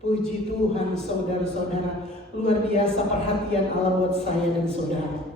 Puji Tuhan saudara-saudara, luar biasa perhatian Allah buat saya dan saudara.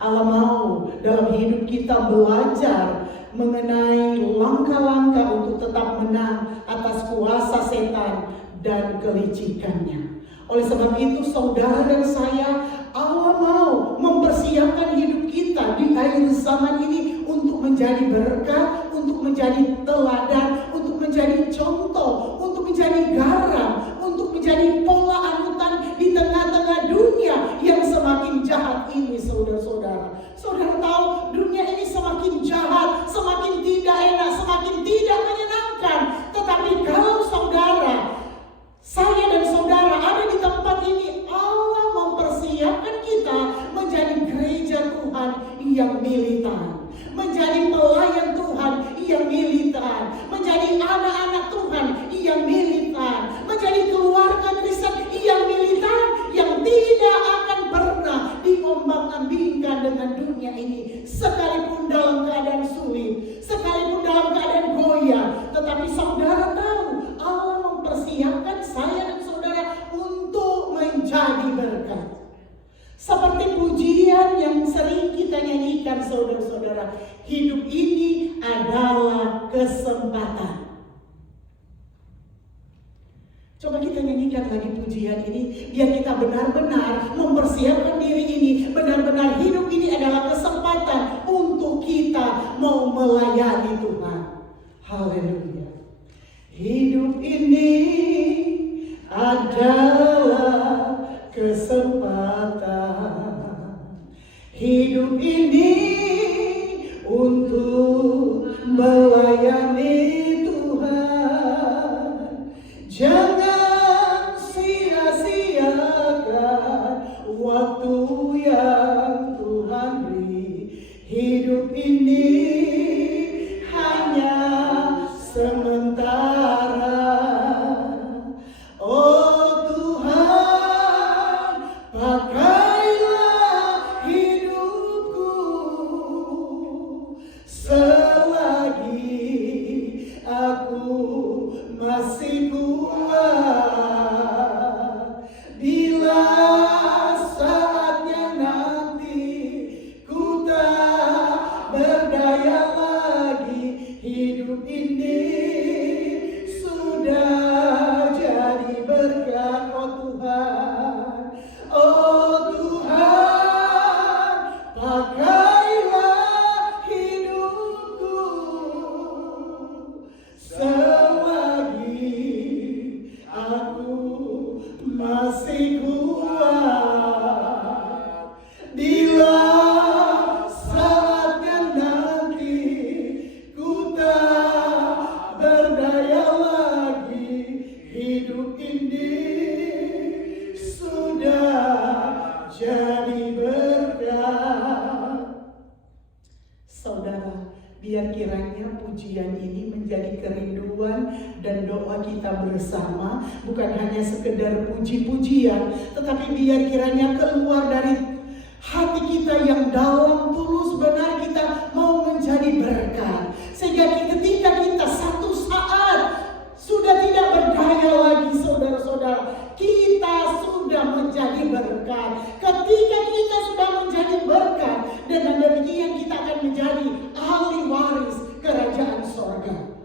Allah mau dalam hidup kita belajar mengenai langkah-langkah untuk tetap menang atas kuasa setan dan kelicikannya. Oleh sebab itu saudara dan saya, Allah mau mempersiapkan hidup kita di akhir zaman ini untuk menjadi berkat, untuk menjadi teladan, untuk menjadi contoh, untuk menjadi garam, untuk menjadi pola anutan di tengah-tengah dunia yang semakin jahat ini saudara-saudara. Saudara tahu dunia ini semakin jahat, semakin tidak enak, semakin tidak menyenangkan. Tetapi kalau saudara, saya dan saudara ada di tempat ini, Allah mempersiapkan kita menjadi gereja Tuhan yang militan, menjadi pelayan Tuhan yang militan, menjadi anak-anak Tuhan yang militan, menjadi keluarga Kristen yang militan, yang tidak akan pernah diombang-ambingkan dengan dunia ini, sekalipun dalam keadaan sulit, sekalipun dalam keadaan goyah. Tetapi saudara tahu, Allah mempersiapkan saya dan saudara untuk menjadi berkat. Seperti pujian yang sering kita nyanyikan saudara-saudara, hidup ini adalah kesempatan. Coba kita nyanyikan lagi pujian ini, biar kita benar-benar mempersiapkan diri ini, benar-benar hidup ini adalah kesempatan untuk kita mau melayani Tuhan. Haleluya. Hidup ini adalah kesempatan. Hidup ini untuk melayani Tuhan. Jangan sia-siakan waktu yang Tuhan beri. Hidup ini hanya sementara. Oh Tuhan, pakailah hidupku selagi aku masih kuat. Bila saatnya nanti ku tak berdaya lagi, hidup ini sudah jadi berkat. Oh Tuhan, pakailah hidupku selagi aku masih kuat. Bila saatnya nanti ku tak berdaya lagi, hidup ini sudah jadi berkat. Saudara, biar kiranya pujian ini menjadi kerinduan dan doa kita bersama, bukan hanya sekedar puji-pujian, tetapi biar kiranya keluar dari hati kita yang dalam, tulus, benar, kita mau menjadi berkat. Sehingga ketika kita satu saat sudah tidak berdaya lagi saudara-saudara, kita sudah menjadi berkat. Ketika kita sudah menjadi berkat, dengan demikian kita akan menjadi ahli waris kerajaan sorga.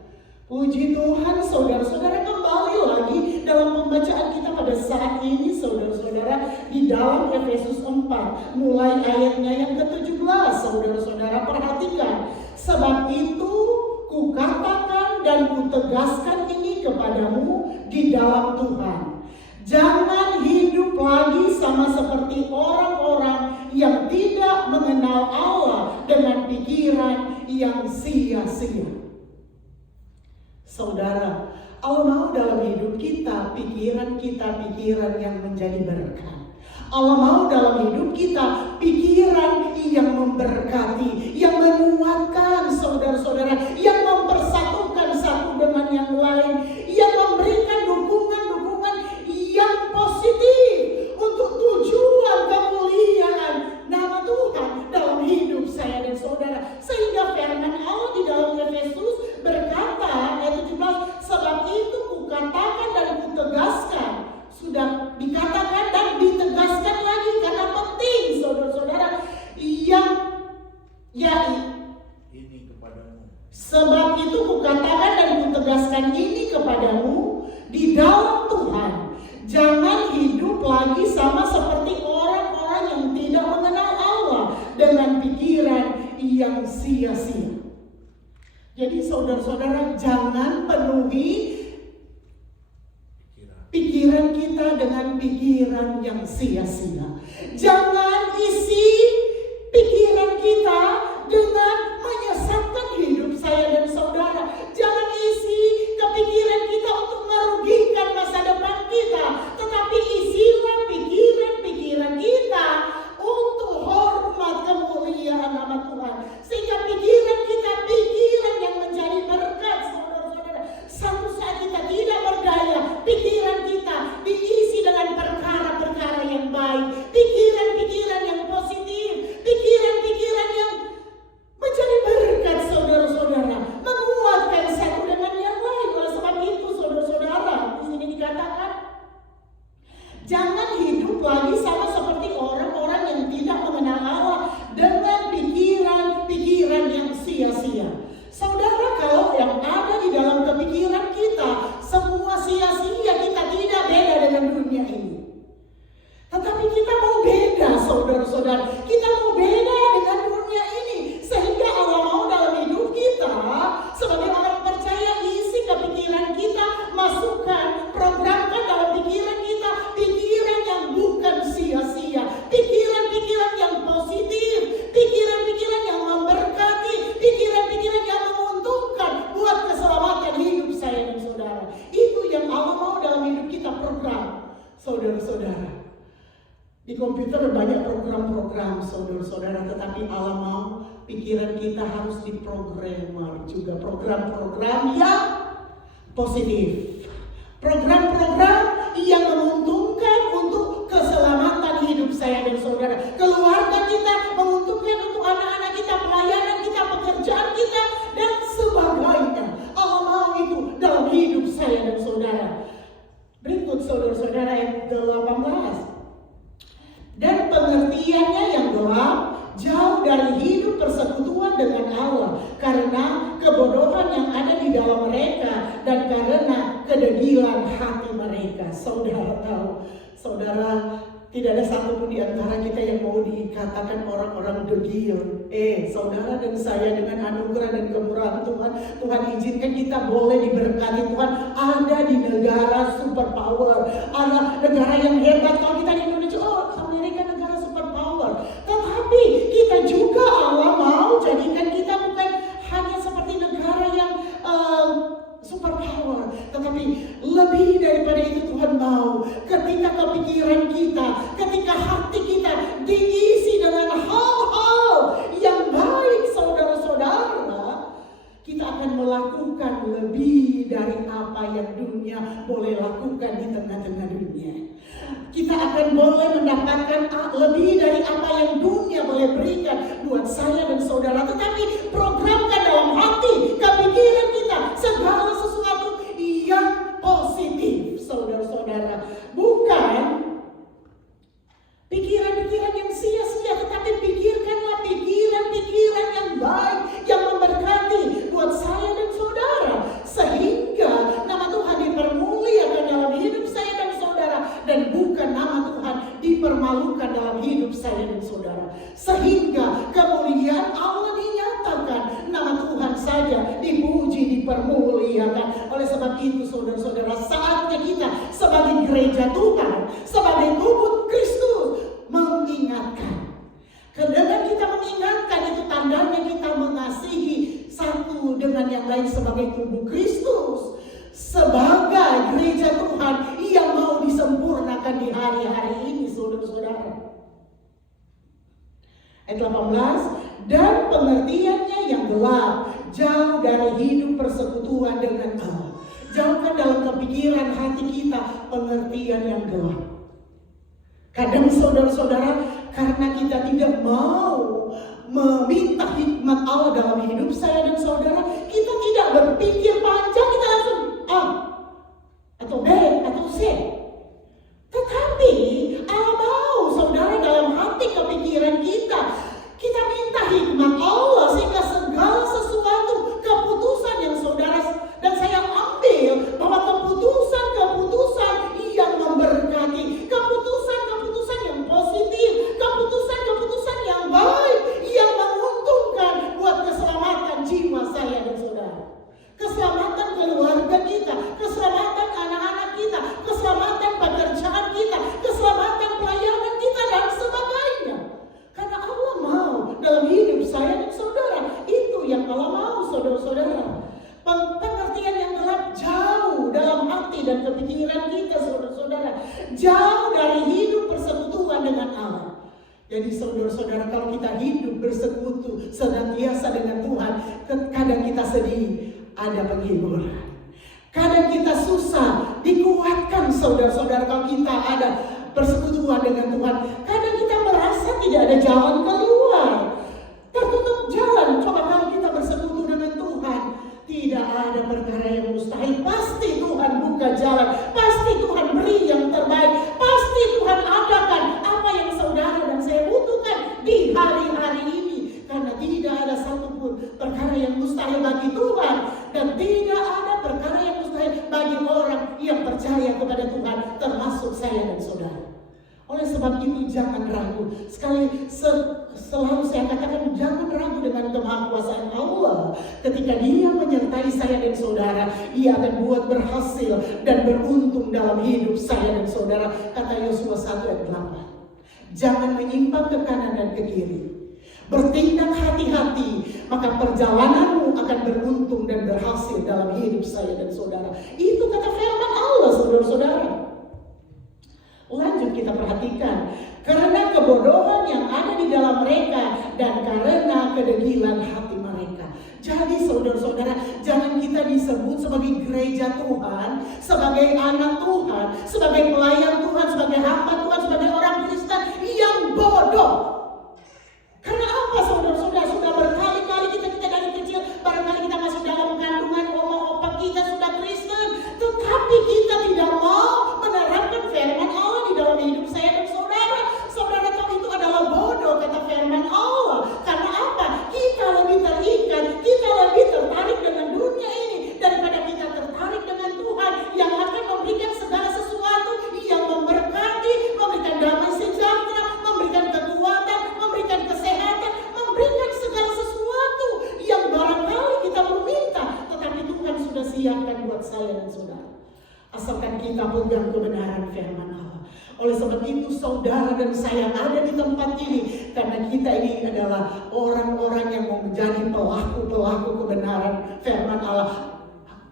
Puji Tuhan saudara-saudara, kembali lagi dalam pembacaan kita pada saat ini saudara-saudara, di dalam Efesus 4 mulai ayatnya yang ke-17. Saudara-saudara perhatikan, sebab itu kukatakan dan kutegaskan ini kepadamu di dalam Tuhan, jangan hidup lagi sama seperti orang-orang yang tidak mengenal Allah dengan pikiran yang sia-sia. Saudara, Allah mau dalam hidup kita pikiran yang menjadi berkat. Allah mau dalam hidup kita pikiran yang memberkati, yang menguatkan saudara-saudara, yang mempersatukan satu dengan yang lain, yang memberikan dukungan-dukungan yang positif untuk tujuan kemuliaan nama Tuhan dalam hidup saya dan saudara. Sehingga firman Allah di dalam Efesus berkata ayat 17, sebab itu kukatakan dan kutegaskan di dalam Tuhan. Jangan hidup lagi sama seperti orang-orang yang tidak mengenal Allah dengan pikiran yang sia-sia. Jadi saudara-saudara, jangan penuhi pikiran kita dengan pikiran yang sia-sia. Jangan isi pikiran kita dengan menyesatkan hidup saya dan saudara. Jangan isi kepikiran kita untuk merugikan masa depan kita. Tetapi isilah pikiran-pikiran kita untuk hormat kemuliaan nama Tuhan. Sehingga pikiran kita pikiran yang menjadi berkat, saudara-saudara. Satu saat kita tidak berdaya, pikiran kita diisi dengan perkara-perkara yang baik, pikiran-pikiran yang positif, pikiran-pikiran yang menjadi berkat, saudara-saudara, menguatkan satu dengan yang lain. Oleh sebab itu, saudara-saudara, di sini dikatakan, jangan hidup lagi sama seperti orang-orang yang tidak mengenal Allah dengan pikiran-pikiran yang sia-sia. Saudara, kalau yang ada di dalam kepikiran kita semua sia-sia, kita tidak beda dengan dunia ini. Tetapi kita mau beda, saudara-saudara. Kita mau beda dengan dunia ini. Sehingga Allah mau dalam hidup kita, sebagai orang percaya, isi kepikiran kita, masukkan, programkan dalam pikiran kita, pikiran yang bukan sia-sia, pikiran-pikiran yang positif, pikiran-pikiran yang memberkati, pikiran-pikiran yang menguntungkan buat keselamatan hidup saya dan saudara. Itu yang Allah mau dalam hidup kita program, saudara-saudara. Di komputer banyak program-program, saudara-saudara, tetapi Allah mau pikiran kita harus diprogrammer juga, program-program yang positif, program-program yang menguntungkan untuk keselamatan hidup saya dan saudara, keluarga kita, menguntungkan untuk anak-anak kita, pelayanan kita, pekerjaan kita, dan sebagainya. Allah mau itu dalam hidup saya dan saudara. Berikut saudara-saudara ayat 18. Dan pengertiannya yang gelap, jauh dari hidup persekutuan dengan Allah, karena kebodohan yang ada di dalam mereka dan karena kedegilan hati mereka. Saudara tahu, saudara, tidak ada satupun di antara kita yang mau dikatakan orang-orang degil. Saudara dan saya dengan anugerah dan kemurahan Tuhan, Tuhan izinkan kita boleh diberkati. Tuhan ada di negara superpower, ada negara yang hebat. Kalau kita di Indonesia, Amerika negara superpower. Tetapi kita juga Allah mau jadikan kita bukan hanya seperti negara yang superpower, tetapi lebih daripada itu Tuhan mau ketika kepikiran kita, ketika hati kita diisi dengan hal-hal yang baik, saudara-saudara, kita akan melakukan lebih dari apa yang dunia boleh lakukan di tengah-tengah dunia. Kita akan boleh mendapatkan lebih dari apa yang dunia boleh berikan buat saya dan saudara. Tetapi programkan dalam hati, kepikiran kita, segala sesuatu yang positif, saudara-saudara. Bukan pikiran-pikiran yang sia-sia, tetapi pikirkanlah pikiran-pikiran yang baik, yang memberkati buat saya dan saudara. Sehingga nama Tuhan dipermuliakan dalam hidup saya dan saudara, dan bukan nama Tuhan dipermalukan dalam hidup saya dan saudara. Sehingga kemuliaan Allah dinyatakan, nama Tuhan saja dipuji, dipermuliakan. Oleh sebab itu saudara-saudara, saatnya kita sebagai gereja Tuhan, sebagai tubuh Kristus, mengingatkan. Dengan kita mengingatkan, itu tandanya kita mengasihi satu dengan yang lain sebagai tubuh Kristus, sebagai gereja Tuhan yang mau disempurnakan di hari-hari ini, saudara-saudara. Ayat 18, dan pengertiannya yang gelap, jauh dari hidup persekutuan dengan Allah. Jauhkan dalam kepikiran hati kita pengertian yang gelap. Kadang saudara-saudara, karena kita tidak mau meminta hikmat Allah dalam hidup saya dan saudara, kita tidak berpikir panjang, kita langsung A atau B atau C. Tetapi Allah mau saudara dalam hati kepikiran kita minta hikmat Allah, sehingga segala sesuatu keputusan yang saudara dan saya ambil, bahwa keputusan pikiran kita, saudara-saudara. Jauh dari hidup persekutuan dengan Allah. Jadi saudara-saudara, kalau kita hidup bersekutu senantiasa dengan Tuhan, kadang kita sedih, ada penghiburan. Kadang kita susah, dikuatkan saudara-saudara kalau kita ada persekutuan dengan Tuhan. Kadang kita merasa tidak ada jalan keluar, tertutup jalan. Coba kalau kita bersekutu dengan Tuhan, tidak ada perkara yang mustahil. Pasti Tuhan buka jalan, pasti Tuhan beri yang terbaik, pasti Tuhan adakan apa yang saudara dan saya butuhkan di hari-hari ini. Karena tidak ada satupun perkara yang mustahil bagi Tuhan, dan tidak ada perkara yang mustahil bagi orang yang percaya kepada Tuhan, termasuk saya dan saudara. Oleh sebab itu jangan ragu. Selalu saya katakan, jangan ragu dengan kemahakuasaan Allah. Ketika Dia menyertai saya dan saudara, Ia akan buat berhasil dan beruntung dalam hidup saya dan saudara. Kata Yosua 1 ayat 8. Jangan menyimpang ke kanan dan ke kiri. Bertindak hati-hati, maka perjalananmu akan beruntung dan berhasil dalam hidup saya dan saudara. Itu kata firman Allah, saudara-saudara. Lanjut kita perhatikan. Karena kebodohan yang ada di dalam mereka dan karena kedegilan hati mereka. Jadi saudara-saudara, jangan kita disebut sebagai gereja Tuhan, sebagai anak Tuhan, sebagai pelayan Tuhan, sebagai hamba Tuhan, sebagai orang Kristen yang bodoh. Karena apa saudara-saudara? Sudah berkali-kali kita dari kecil, barangkali kita masih dalam kandungan oma-opa kita sudah Kristen, tetapi kita tidak mau menerapkan firman Allah di dalam hidup saya dan saudara. Saudara tahu itu adalah bodoh kata firman Allah. Karena apa? Kita lebih terikat, kita lebih tertarik dengan dunia ini daripada kita tertarik dengan Tuhan yang akan memberikan segala sesuatu yang memberkati, memberikan damai sejahtera, memberikan kekuatan, memberikan kesehatan, memberikan segala sesuatu yang barangkali kita meminta, tetapi Tuhan sudah siapkan buat saya dan saudara. Asalkan kita pegang kebenaran firman Allah. Oleh sebab itu saudara dan saya ada di tempat ini karena kita ini adalah orang-orang yang mau menjadi pelaku-pelaku kebenaran firman Allah.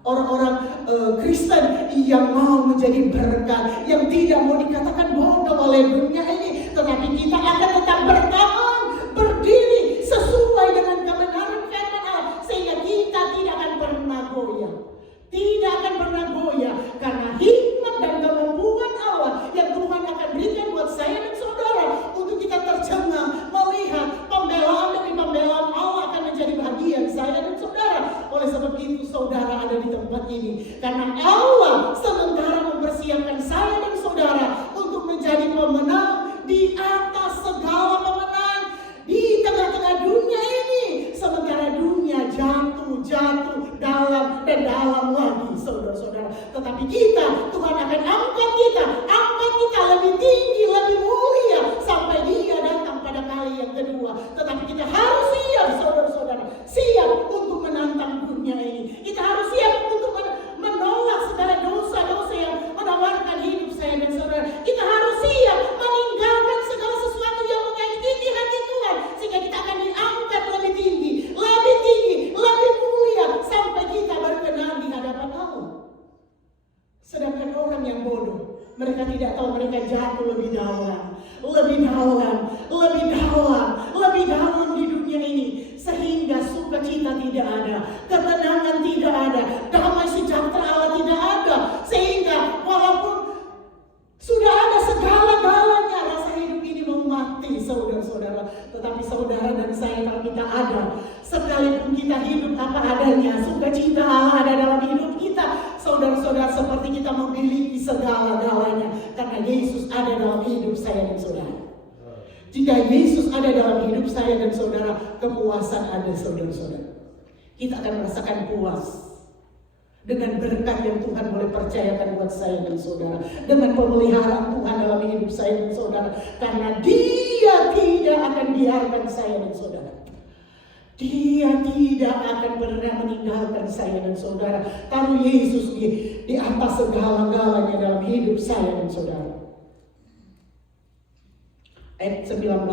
Orang-orang Kristen yang mau menjadi berkat, yang tidak mau dikatakan bodoh oleh dunia ini, tetapi kita akan tetap bertahan, berdiri sesuai dengan kebenaran firman Allah, sehingga kita tidak akan pernah goyah. Tidak akan pernah goyah karena hikmat dan kemampuan Allah yang Tuhan akan berikan buat saya dan saudara untuk kita tercengang melihat pembelaan demi pembelaan Allah akan menjadi bagian saya dan saudara. Oleh sebab itu saudara ada di tempat ini karena Allah sementara mempersiapkan saya dan saudara untuk menjadi pemenang di atas segala pemenang di tengah-tengah dunia ini. Sementara dunia jatuh dalam dan dalam lagi saudara-saudara. Tetapi kita, Tuhan akan angkat kita lebih tinggi, lebih mulia sampai Dia datang pada kali yang kedua. Tetapi kita harus siap saudara-saudara, siap untuk menantang dunia ini. Kita harus siap untuk menolak segala dosa-dosa yang menawarkan hidup saya dan saudara. Kita harus siap meninggalkan segala sesuatu yang menyakiti hati Tuhan, sehingga kita akan diangkat lebih tinggi, lebih mulia sampai kita berkenan di hadapan Allah. Sedangkan orang yang bodoh, mereka tidak tahu mereka jatuh lebih dalam di dunia ini, sehingga sukacita tidak ada, ketenangan tidak ada, damai sejahtera Allah tidak ada, sehingga walaupun sudah ada segala-galanya, rasa hidup ini mau mati saudara-saudara. Tetapi saudara dan saya, kalau kita ada, sekalipun kita hidup apa adanya, sukacita Allah ada dalam hidup kita, saudara-saudara, seperti kita memiliki segala-galanya karena Yesus ada dalam hidup saya dan saudara. Jika Yesus ada dalam hidup saya dan saudara, kepuasan ada saudara-saudara. Kita akan merasakan puas dengan berkat yang Tuhan boleh percayakan buat saya dan saudara, dengan pemeliharaan Tuhan dalam hidup saya dan saudara, karena Dia tidak akan biarkan saya dan saudara. Dia tidak akan pernah meninggalkan saya dan saudara. Taruh Yesus di atas segala-galanya dalam hidup saya dan saudara. Ayat 19,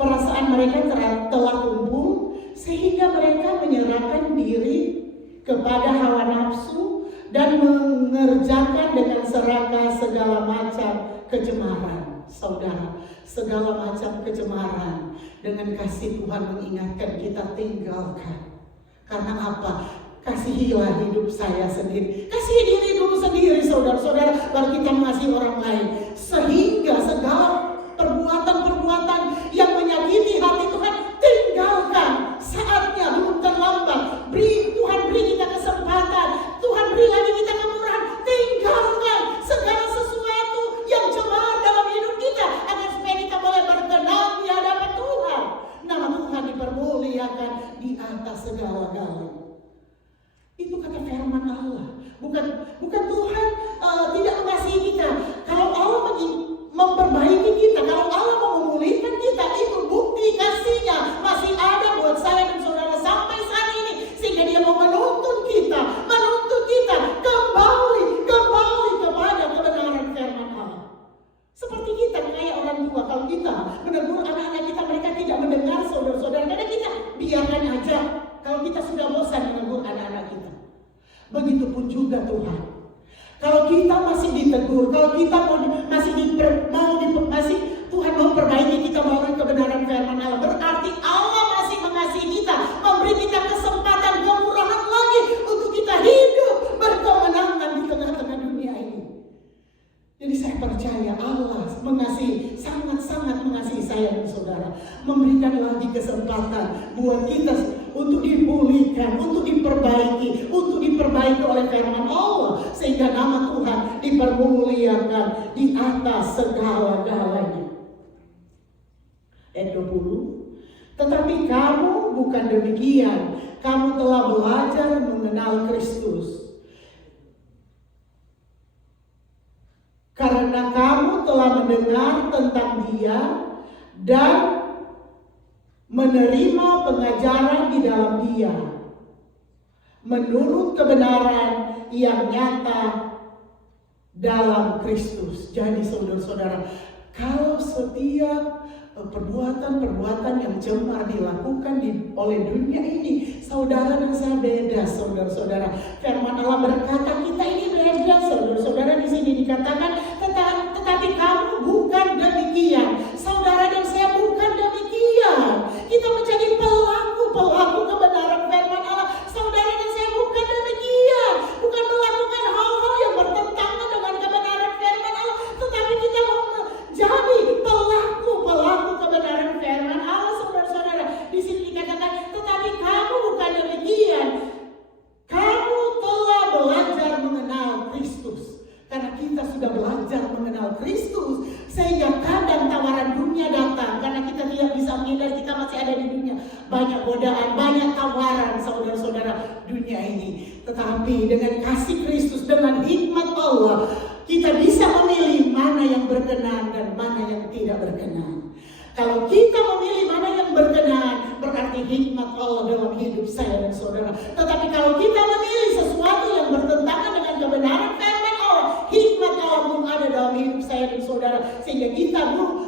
perasaan mereka telah tumbuh sehingga mereka menyerahkan diri kepada hawa nafsu dan mengerjakan dengan serakah segala macam kecemaran. Saudara, segala macam kecemaran dengan kasih Tuhan mengingatkan kita tinggalkan. Karena apa? Kasihilah hidup saya sendiri. Kasihi diri dulu sendiri, saudara-saudara, baru kita mengasihi orang lain. Sehingga segala perbuatan-perbuatan yang menyakiti hati Tuhan, tinggalkan. Saatnya, belum terlambat. Tuhan beri kita kesempatan. Tuhan beri lagi kita kemurahan. Tinggalkan segala sesuatu yang cemar dalam hidup kita, agar supaya kita boleh berkenan di hadapan Tuhan. Nama Tuhan dipermuliakan di atas segala-galanya. Itu kata firman Allah. Bukan Tuhan tidak mengasihi kita. Kalau Allah memperbaiki kita, kalau Allah mau memulihkan kita, itu bukti kasihnya masih ada buat saya dan saudara sampai saat ini. Sehingga dia mau menuntun kita kembali kepada kebenaran firman Allah. Seperti kita kayak orang tua, kalau kita menegur anak-anak kita, mereka tidak mendengar, saudara-saudara, karena kita biarkan aja. Kalau kita sudah bosan menegur anak-anak kita, begitupun juga Tuhan. Kalau kita masih ditegur, kalau kita masih Tuhan mau perbaiki kita melalui kebenaran firman Allah, berarti Allah masih mengasihi kita, memberi kita kesempatan kemurahan lagi untuk kita hidup berkemenangan di tengah-tengah dunia ini. Jadi saya percaya Allah mengasihi, sangat-sangat mengasihi saya dan saudara, memberikan lagi kesempatan buat kita untuk dipulihkan, untuk diperbaiki oleh firman Allah, sehingga nama Tuhan dipermuliakan di atas segala-galanya. Ayat 20. Tetapi kamu bukan demikian, kamu telah belajar mengenal Kristus. Karena kamu telah mendengar tentang Dia dan menerima pengajaran di dalam Dia, menurut kebenaran yang nyata dalam Kristus. Jadi saudara-saudara, kalau setiap perbuatan-perbuatan yang cemar dilakukan oleh dunia ini, saudara dan saya beda, saudara-saudara. Firman Allah berkata kita ini beda, saudara-saudara. Di sini dikatakan tetapi kamu bukan demikian. Saudara dan saya bukan demikian. Kita menjadi pelaku kebenaran firman Allah. Saudara dan saya bukan demikian. Bukan melakukan hal-hal yang bertentangan dengan kebenaran firman Allah, tetapi kita mau menjadi pelaku kebenaran firman Allah, saudara-saudara. Di sini dikatakan, tetapi kamu bukan demikian. Kamu telah belajar mengenal Kristus. Karena kita sudah belajar mengenal Kristus, sehingga kadang tawaran dunia datang, karena kita tidak bisa menghindari, kita masih ada di dunia. Banyak godaan, banyak tawaran, saudara-saudara, dunia ini. Tetapi dengan kasih Kristus, dengan hikmat Allah, kita bisa memilih mana yang berkenan dan mana yang tidak berkenan. Kalau kita memilih mana yang berkenan, berarti hikmat Allah dalam hidup saya dan saudara. Tetapi kalau kita memilih sesuatu yang bertentangan dengan kebenaran firman Allah, hikmat Allah belum ada dalam hidup saya dan saudara, sehingga kita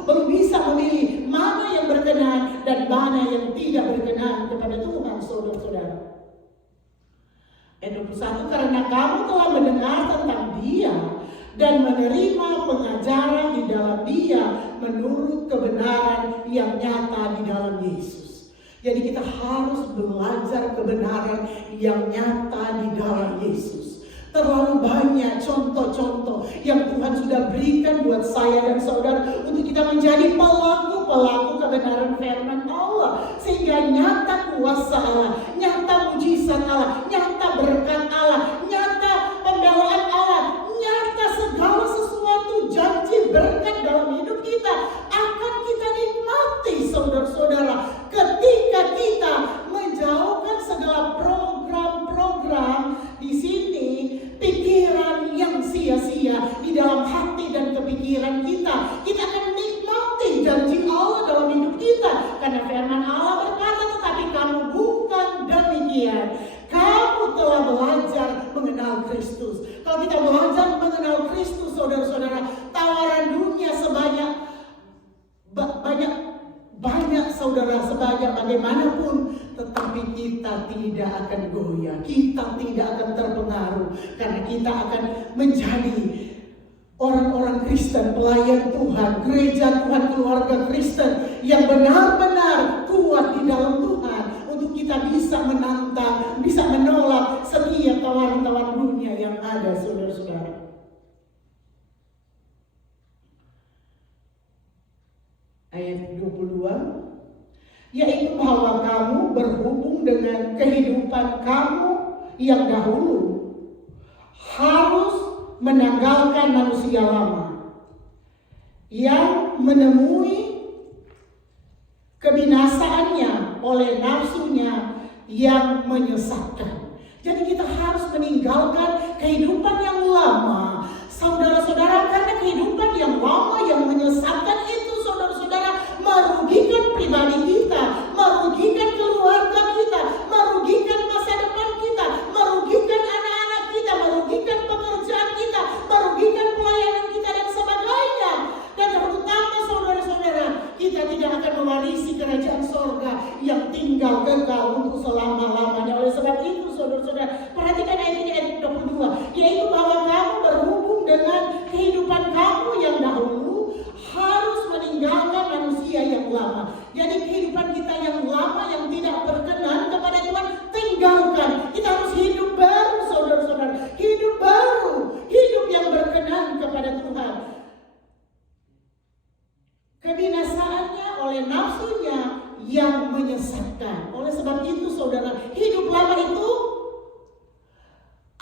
belum bisa memilih mana yang berkenan dan mana yang tidak berkenan kepada Tuhan, saudara-saudara. Ayat 21, karena kamu telah mendengar tentang Dia dan menerima pengajaran di dalam Dia menurut kebenaran yang nyata di dalam Yesus. Jadi kita harus belajar kebenaran yang nyata di dalam Yesus. Terlalu banyak contoh-contoh yang Tuhan sudah berikan buat saya dan saudara untuk kita menjadi pelaku kebenaran firman Allah, sehingga nyata kuasa Allah, nyata mujizat Allah, nyata berkat Allah, nyata pembelaan Allah, nyata segala sesuatu janji berkat dalam hidup kita akan kita nikmati, saudara-saudara, ketika kita menjauhkan segala program-program di sini, pikiran yang sia-sia di dalam hati dan kepikiran kita. Kita akan nikmati janji Allah dalam hidup kita, karena firman Allah berkata, tetapi kamu bukan demikian. Kamu telah belajar mengenal Kristus. Kalau kita belajar mengenal Kristus, saudara-saudara, tawaran dunia banyak saudara, sebanyak bagaimanapun, tetapi kita tidak akan goyah. setia. Kita tidak akan terpengaruh karena kita akan menjadi orang-orang Kristen, pelayan Tuhan, gereja Tuhan, keluarga Kristen yang benar-benar kuat di dalam Tuhan untuk kita bisa menantang, bisa menolak setiap tawaran-tawaran dunia yang ada, saudara-saudara. Ayat 22, yaitu bahwa kamu berhubung dengan kehidupan kamu yang dahulu harus menanggalkan manusia lama yang menemui kebinasaannya oleh nafsunya yang menyesatkan. Jadi kita harus meninggalkan kehidupan yang lama, saudara-saudara, karena kehidupan yang lama yang menyesatkan itu, saudara-saudara, merugikan pribadi kita, merugikan keluarga kita, merugikan masa depan kita, merugikan anak-anak kita, merugikan pekerjaan kita, merugikan pelayanan kita dan sebagainya. Dan terutama saudara-saudara, kita tidak akan mewarisi kerajaan sorga yang tinggal kekal untuk selama-lamanya. Oleh sebab itu, saudara-saudara, perhatikan ayat 22, yaitu bahwa kamu berhubung dengan kehidupan kamu yang dahulu harus meninggalkan manusia yang lama. Jadi kehidupan kita yang lama yang tidak berkenan kepada Tuhan, tinggalkan. Kita harus hidup baru, saudara-saudara. Hidup baru, hidup yang berkenan kepada Tuhan. Kebinasaannya oleh nafsunya yang menyesatkan. Oleh sebab itu, saudara, hidup lama itu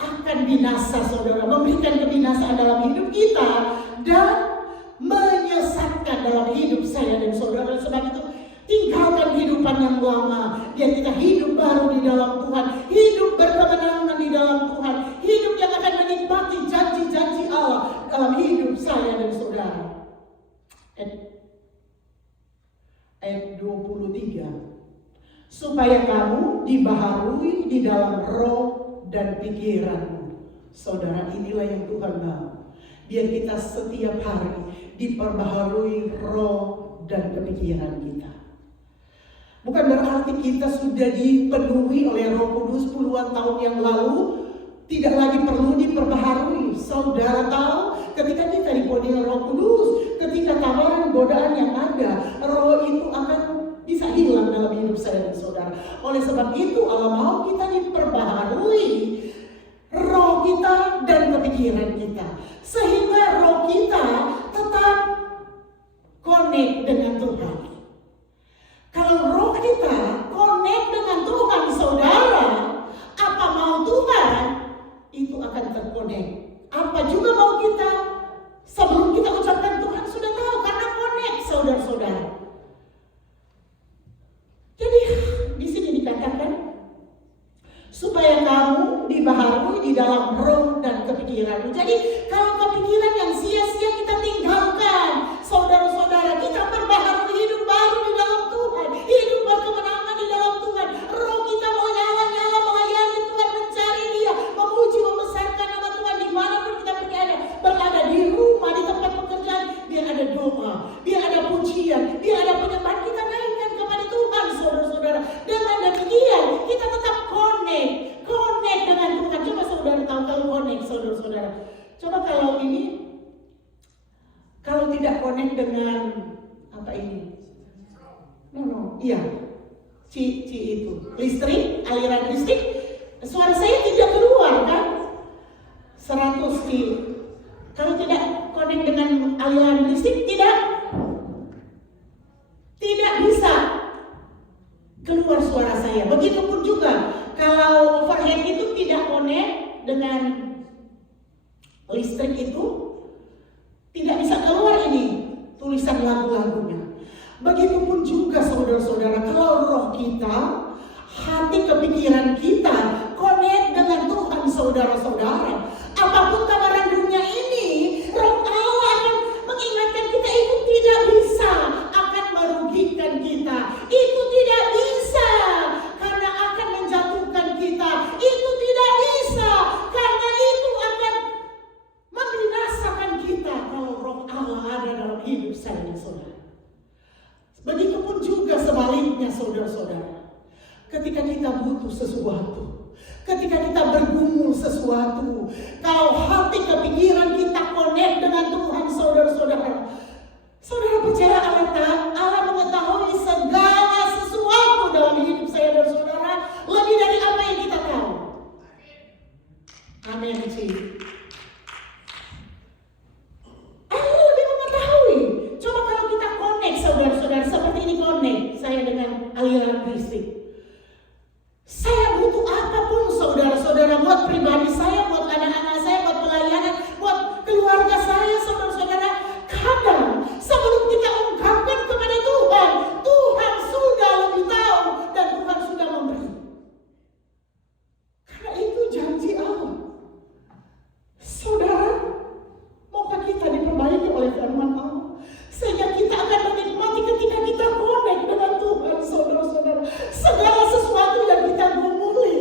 akan binasa, saudara, memberikan kebinasaan dalam hidup kita dan menyesatkan dalam hidup saya dan saudara. Sebab itu tinggalkan kehidupan yang lama, biar kita hidup baru di dalam Tuhan, hidup berkemenangan di dalam Tuhan, hidup yang akan menikmati janji-janji Allah dalam hidup saya dan saudara. Ayat 23, supaya kamu dibaharui di dalam roh dan pikiranmu. Saudara, inilah yang Tuhan mau. Biar kita setiap hari diperbaharui roh dan kepikiran kita. Bukan berarti kita sudah dipenuhi oleh Roh Kudus puluhan tahun yang lalu, tidak lagi perlu diperbaharui. Saudara tahu, ketika kita dipenuhi Roh Kudus, ketika tawaran godaan yang ada, roh itu akan bisa hilang dalam hidup saya dan saudara. Oleh sebab itu Allah mau kita diperbaharui roh kita dan kepikiran kita, sehingga roh kita tetap connect dengan Tuhan. Kalau roh kita connect dengan Tuhan, saudara, apa mau Tuhan itu akan terconnect. Apa juga mau kita, sebelum kita ucapkan Tuhan sudah tahu, karena connect, saudara-saudara. Jadi di sini dikatakan supaya kamu dibaharui di dalam roh dan kepikiranmu. Jadi kalau kepikiran yang sia-sia kita tinggalkan, saudara-saudara, kita perbaharui hidup baru di dalam Tuhan, hidup berkemenangan di dalam Tuhan. Roh kita mau nyala-nyala melayani Tuhan, mencari Dia, memuji, membesarkan nama Tuhan dimanapun kita berada, di rumah, di tempat pekerjaan, biar ada doa, biar ada pujian, biar ada penyembahan, kita naikkan kepada Tuhan, saudara-saudara. Dengan demikian kita tetap connect dengan Tuhan. Coba saudara tahu kalau connect, saudara-saudara. Coba kalau ini, kalau tidak connect dengan apa ini? Iya, itu listrik, aliran listrik, suara saya tidak keluar kan? 100 T. Kalau tidak connect dengan aliran listrik, tidak bisa keluar suara saya. Begitupun juga kalau overhead itu tidak connect dengan listrik, itu tidak bisa keluar ini tulisan lagu-lagunya. Begitupun juga saudara-saudara, kalau roh kita, hati, kepikiran kita connect dengan Tuhan, saudara-saudara, apapun tawaran dunia ini, roh Allah akan mengingatkan kita itu tidak bisa, akan merugikan kita, itu tidak bisa karena akan menjatuhkan kita, itu tidak bisa karena itu akan membinasakan kita kalau roh Allah ada dalam hidup saya dan saudara. Begitupun juga sebaliknya, saudara-saudara, ketika kita butuh sesuatu, ketika kita bergumul sesuatu, kalau hati kepikiran kita connect dengan Tuhan, saudara-saudara, saudara percaya Allah mengetahui segala sesuatu dalam hidup saya dan saudara, lebih dari apa yang kita tahu. Amin. Allah lebih mengetahui. Coba kalau kita connect, saudara-saudara, seperti ini connect saya dengan aliran listrik. Saya butuh apapun, saudara-saudara, buat pribadi saya, buat anak-anak saya, buat pelayanan, buat keluarga saya, saudara-saudara. Kadang sebelum kita ungkapkan kepada Tuhan, Tuhan sudah lebih tahu dan Tuhan sudah memberi. Karena itu janji Allah. Saudara, maukah kita diperbaiki oleh firman Allah? Sehingga kita akan menikmati ketika kita connect dengan Tuhan, saudara-saudara. Segala sesuatu yang kita gumuli,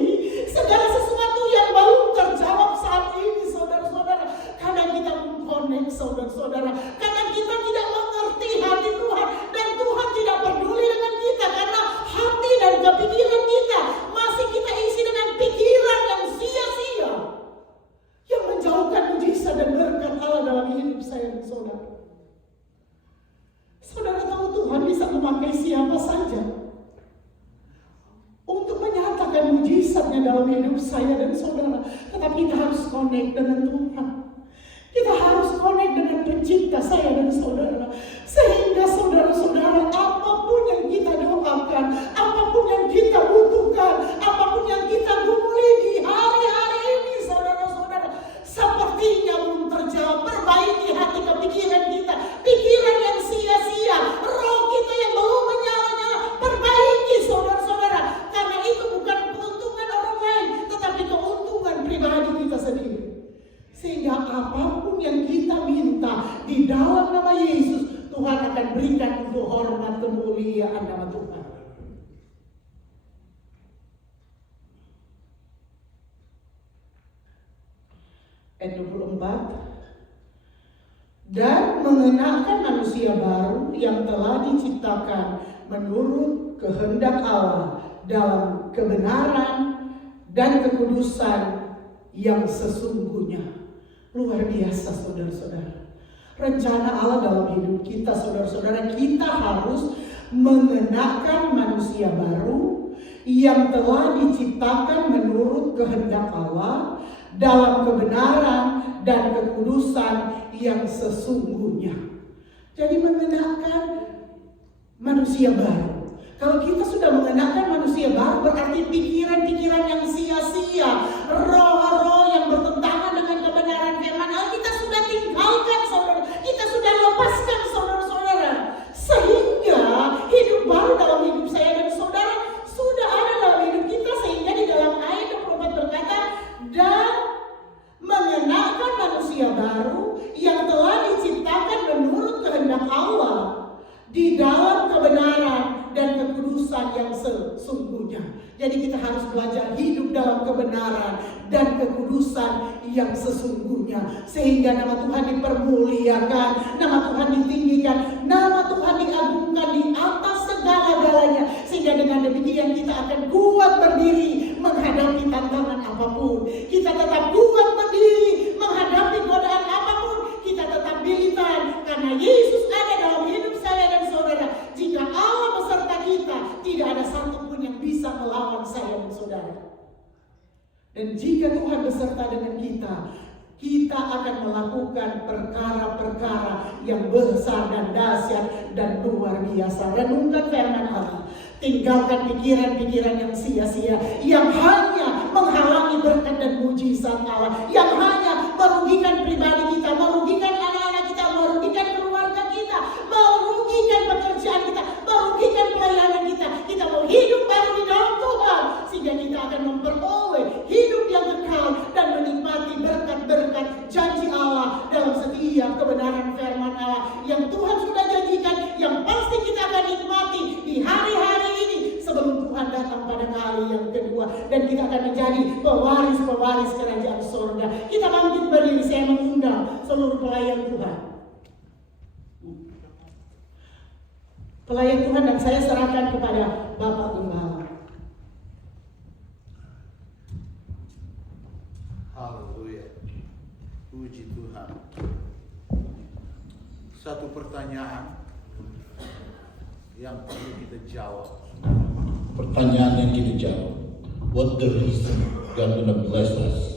segala sesuatu yang belum terjawab saat ini, saudara-saudara. Karena kita connect, saudara-saudara. Karena kita tidak mengerti hati Tuhan. Dan Tuhan tidak peduli dengan kita. Karena hati dan kepikiran kita masih kita isi dengan pikiran yang sia-sia, yang menjauhkan mujizat dan berkat Allah dalam hidup saya dan saudara. Saudara tahu Tuhan bisa memakai siapa saja untuk menyatakan mujizatnya dalam hidup saya dan saudara. Tetapi kita harus connect dengan Tuhan. Kita harus connect dengan pencipta saya dan saudara. Sehingga saudara-saudara, apapun yang kita doakan, apapun yang kita butuhkan, apapun yang kita gumuli di hari-hari ini, saudara-saudara, sepertinya belum terjawab. Perbaiki hati kepikiran kita, pikiran yang sia-sia, roh kita yang belum menyala-nyala, perbaiki, saudara-saudara. Karena itu bukan keuntungan orang lain, tetapi keuntungan pribadi kita sendiri. Sehingga apapun yang kita minta di dalam nama Yesus, Tuhan akan berikan untuk hormat kemuliaan nama Tuhan. Ayat 24. Dan mengenakan manusia baru yang telah diciptakan menurut kehendak Allah dalam kebenaran dan kekudusan yang sesungguhnya. Luar biasa, saudara-saudara. Rencana Allah dalam hidup kita, saudara-saudara, kita harus mengenakan manusia baru yang telah diciptakan menurut kehendak Allah dalam kebenaran dan kekudusan yang sesungguhnya. Jadi mengenakan manusia baru. Kalau kita sudah mengenakan manusia baru, berarti pikiran-pikiran yang sia-sia, roh-roh yang bertentangan dengan kebenaran firman Allah, kita sudah tinggalkan, saudara. Kita sudah lepaskan, saudara-saudara. Sehingga hidup baru dalam hidup saya dan saudara sudah ada dalam hidup kita. Sehingga di dalam ayat 24 berkata, dan mengenakan manusia baru yang telah diciptakan menurut kehendak Allah di dalam kebenaran dan kekudusan yang sesungguhnya. Jadi kita harus belajar hidup dalam kebenaran dan kekudusan yang sesungguhnya. Sehingga nama Tuhan dipermuliakan, nama Tuhan ditinggikan, nama Tuhan diagungkan di atas segala-galanya. Sehingga dengan demikian kita akan kuat berdiri menghadapi tantangan apapun. Kita tetap kuat berdiri menghadapi godaan apapun. Kita tetap militan karena Yesus ada dalam hidup saya dan saudara. Jika Allah beserta kita, tidak ada satupun yang bisa melawan saya dan saudara. Dan jika Tuhan beserta dengan kita, kita akan melakukan perkara-perkara yang besar dan dahsyat dan luar biasa. Renungkan firman Allah. Tinggalkan pikiran-pikiran yang sia-sia, yang hanya menghalangi berkat dan mujizat Allah, yang hanya merugikan pribadi kita, merugikan anak-anak kita, merugikan keluarga kita, merugikan pekerjaan kita, merugikan pelayanan kita. Kita mau hidup baru di dalam Tuhan, sehingga kita akan memperoleh hidup yang kekal dan menikmati berkat-berkat janji Allah dalam setiap kebenaran firman Allah yang Tuhan sudah janjikan, yang pasti kita akan nikmati di hari-hari ini sebelum Tuhan datang pada kali yang kedua, dan kita akan menjadi pewaris-pewaris kerajaan surga. Kita bangkit berdiri, saya mengundang seluruh pelayan Tuhan. Pelayan Tuhan, dan saya serahkan kepada Bapak Gembala. Puji Tuhan. Satu pertanyaan yang perlu kita jawab. Pertanyaan yang kita jawab. What the reason God gonna bless us